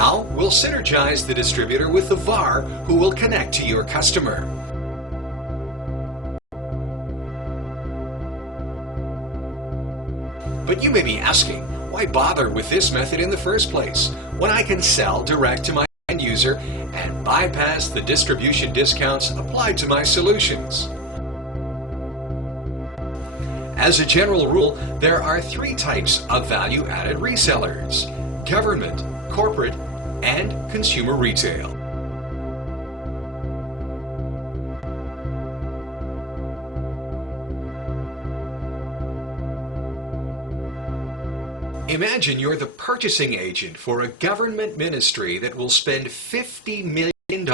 Now, we'll synergize the distributor with the VAR who will connect to your customer. But you may be asking, why bother with this method in the first place when I can sell direct to my end user and bypass the distribution discounts applied to my solutions? As a general rule, there are three types of value-added resellers: government, corporate, and consumer retail. Imagine you're the purchasing agent for a government ministry that will spend $50 million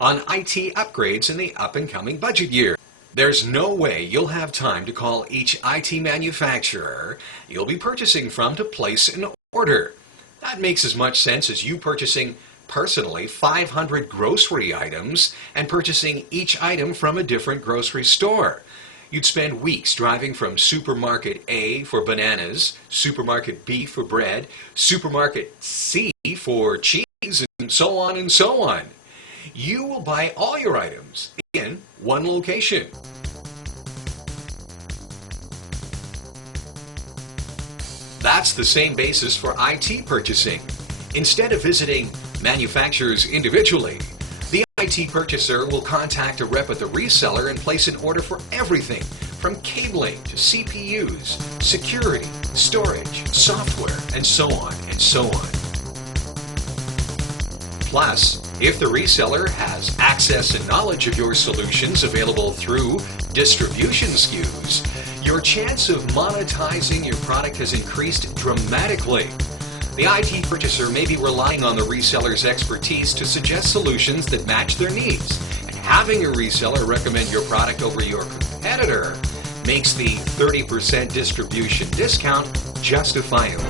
on IT upgrades in the up-and-coming budget year. There's no way you'll have time to call each IT manufacturer you'll be purchasing from to place an order. That makes as much sense as you purchasing personally 500 grocery items and purchasing each item from a different grocery store. You'd spend weeks driving from supermarket A for bananas, supermarket B for bread, supermarket C for cheese, and so on and so on. You will buy all your items in one location. That's the same basis for IT purchasing. Instead of visiting manufacturers individually, the IT purchaser will contact a rep at the reseller and place an order for everything from cabling to CPUs, security, storage, software, and so on and so on. Plus, if the reseller has access and knowledge of your solutions available through distribution SKUs, your chance of monetizing your product has increased dramatically. The IT purchaser may be relying on the reseller's expertise to suggest solutions that match their needs, and having a reseller recommend your product over your competitor makes the 30% distribution discount justifiable.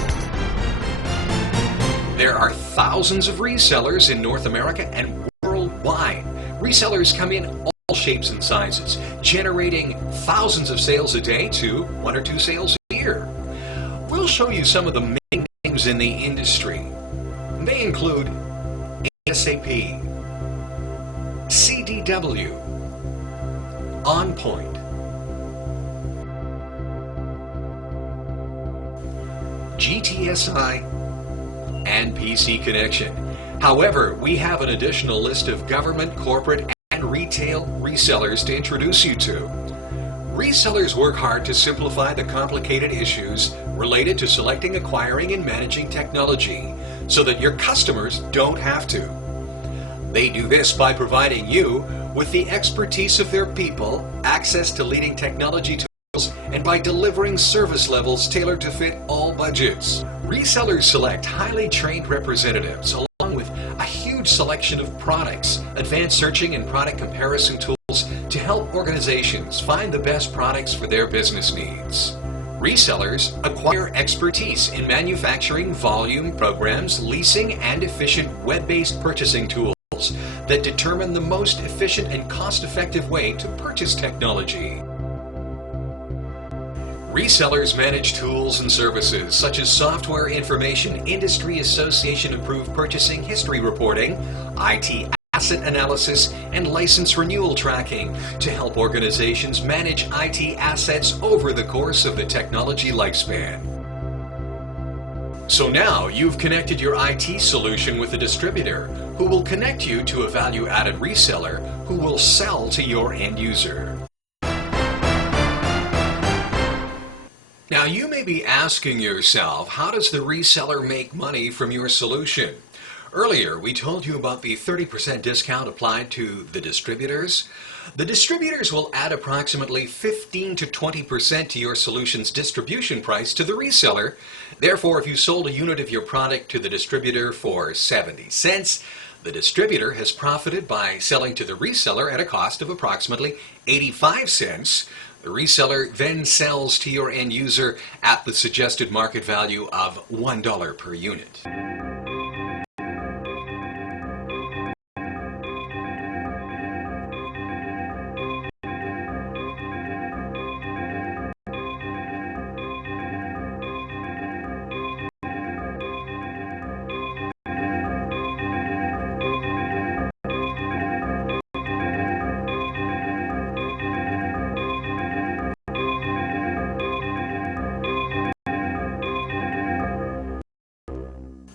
There are thousands of resellers in North America and worldwide. Resellers come in all shapes and sizes, generating thousands of sales a day to 1 or 2 sales a year. We'll show you some of the main names in the industry. They include SAP, CDW, OnPoint, GTSI, and PC Connection. However, we have an additional list of government, corporate, and retail resellers to introduce you to. Resellers work hard to simplify the complicated issues related to selecting, acquiring, and managing technology so that your customers don't have to. They do this by providing you with the expertise of their people, access to leading technology tools, and by delivering service levels tailored to fit all budgets. Resellers select highly trained representatives along with a huge selection of products, advanced searching and product comparison tools to help organizations find the best products for their business needs. Resellers acquire expertise in manufacturing volume programs, leasing, and efficient web-based purchasing tools that determine the most efficient and cost-effective way to purchase technology. Resellers manage tools and services such as software information, industry association approved purchasing history reporting, IT asset analysis, and license renewal tracking to help organizations manage IT assets over the course of the technology lifespan. So now you've connected your IT solution with a distributor who will connect you to a value-added reseller who will sell to your end user. Now you may be asking yourself, how does the reseller make money from your solution? Earlier, we told you about the 30% discount applied to the distributors. The distributors will add approximately 15 to 20% to your solution's distribution price to the reseller. Therefore, if you sold a unit of your product to the distributor for 70 cents, the distributor has profited by selling to the reseller at a cost of approximately 85 cents. The reseller then sells to your end user at the suggested market value of $1 per unit.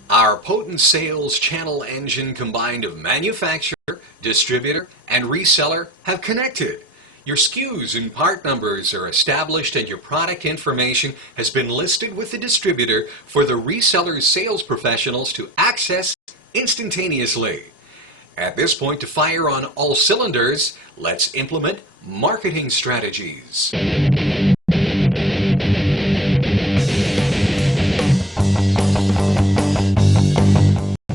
Our potent sales channel engine combined of manufacturer, distributor, and reseller have connected. Your SKUs and part numbers are established and your product information has been listed with the distributor for the reseller's sales professionals to access instantaneously. At this point, to fire on all cylinders, let's implement marketing strategies.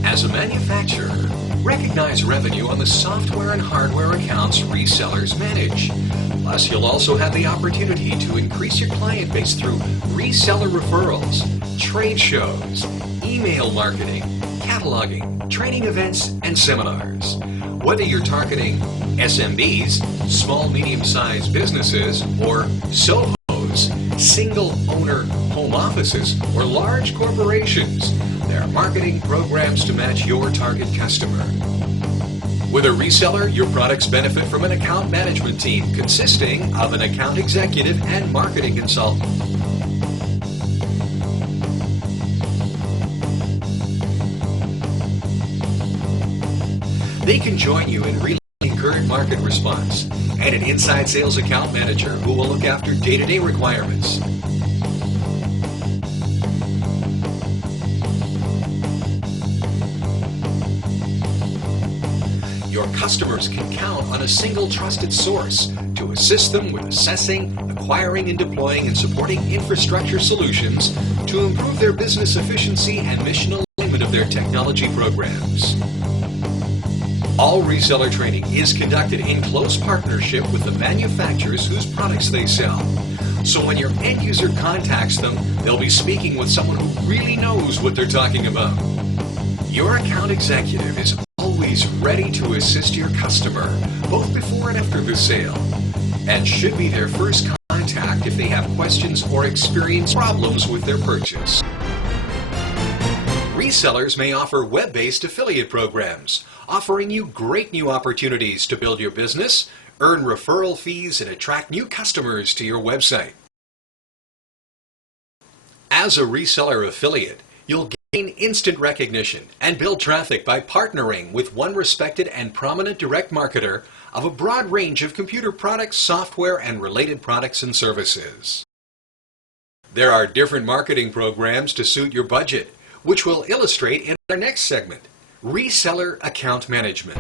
As a manufacturer, recognize revenue on the software and hardware accounts resellers manage. Plus, you'll also have the opportunity to increase your client base through reseller referrals, trade shows, email marketing, cataloging, training events, and seminars. Whether you're targeting SMBs, small, medium-sized businesses, or SOHOs, single-owner home offices, or large corporations, there are marketing programs to match your target customer. With a reseller, your products benefit from an account management team consisting of an account executive and marketing consultant. They can join you in relaying current market response and an inside sales account manager who will look after day-to-day requirements. Your customers can count on a single trusted source to assist them with assessing, acquiring, and deploying and supporting infrastructure solutions to improve their business efficiency and mission alignment of their technology programs. All reseller training is conducted in close partnership with the manufacturers whose products they sell. So when your end user contacts them, they'll be speaking with someone who really knows what they're talking about. Your account executive is always ready to assist your customer, both before and after the sale, and should be their first contact if they have questions or experience problems with their purchase. Resellers may offer web-based affiliate programs, offering you great new opportunities to build your business, earn referral fees, and attract new customers to your website. As a reseller affiliate, you'll gain instant recognition and build traffic by partnering with one respected and prominent direct marketer of a broad range of computer products, software, and related products and services. There are different marketing programs to suit your budget, which we'll illustrate in our next segment, Reseller Account Management.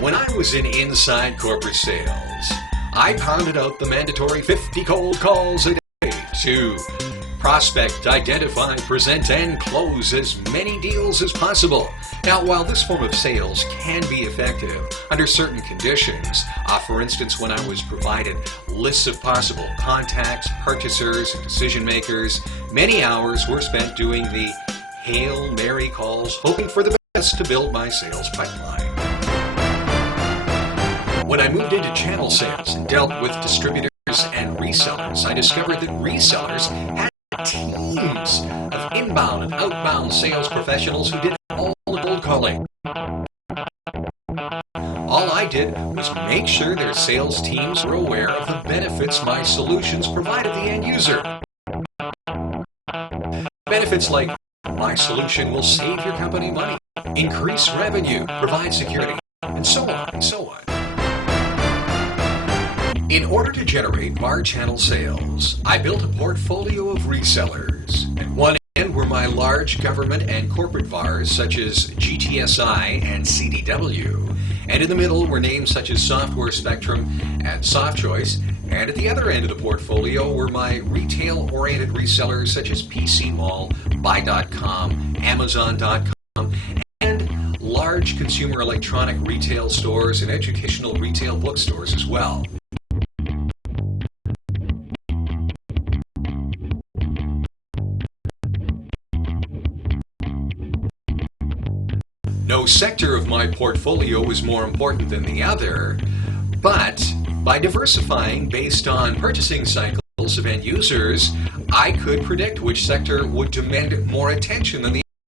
When I was in inside corporate sales, I pounded out the mandatory 50 cold calls a day to prospect, identify, present, and close as many deals as possible. Now, while this form of sales can be effective under certain conditions, for instance, when I was provided lists of possible contacts, purchasers, and decision makers, many hours were spent doing the Hail Mary calls, hoping for the best to build my sales pipeline. When I moved into channel sales and dealt with distributors and resellers, I discovered that resellers had teams of inbound and outbound sales professionals who did all the cold calling. All I did was make sure their sales teams were aware of the benefits my solutions provided the end user. Benefits like, my solution will save your company money, increase revenue, provide security, and so on and so on. In order to generate VAR channel sales, I built a portfolio of resellers. At one end were my large government and corporate VARs such as GTSI and CDW, and in the middle were names such as Software Spectrum and SoftChoice, and at the other end of the portfolio were my retail-oriented resellers such as PC Mall, Buy.com, Amazon.com, and large consumer electronic retail stores and educational retail bookstores as well. No sector of my portfolio was more important than the other, but by diversifying based on purchasing cycles of end users, I could predict which sector would demand more attention than the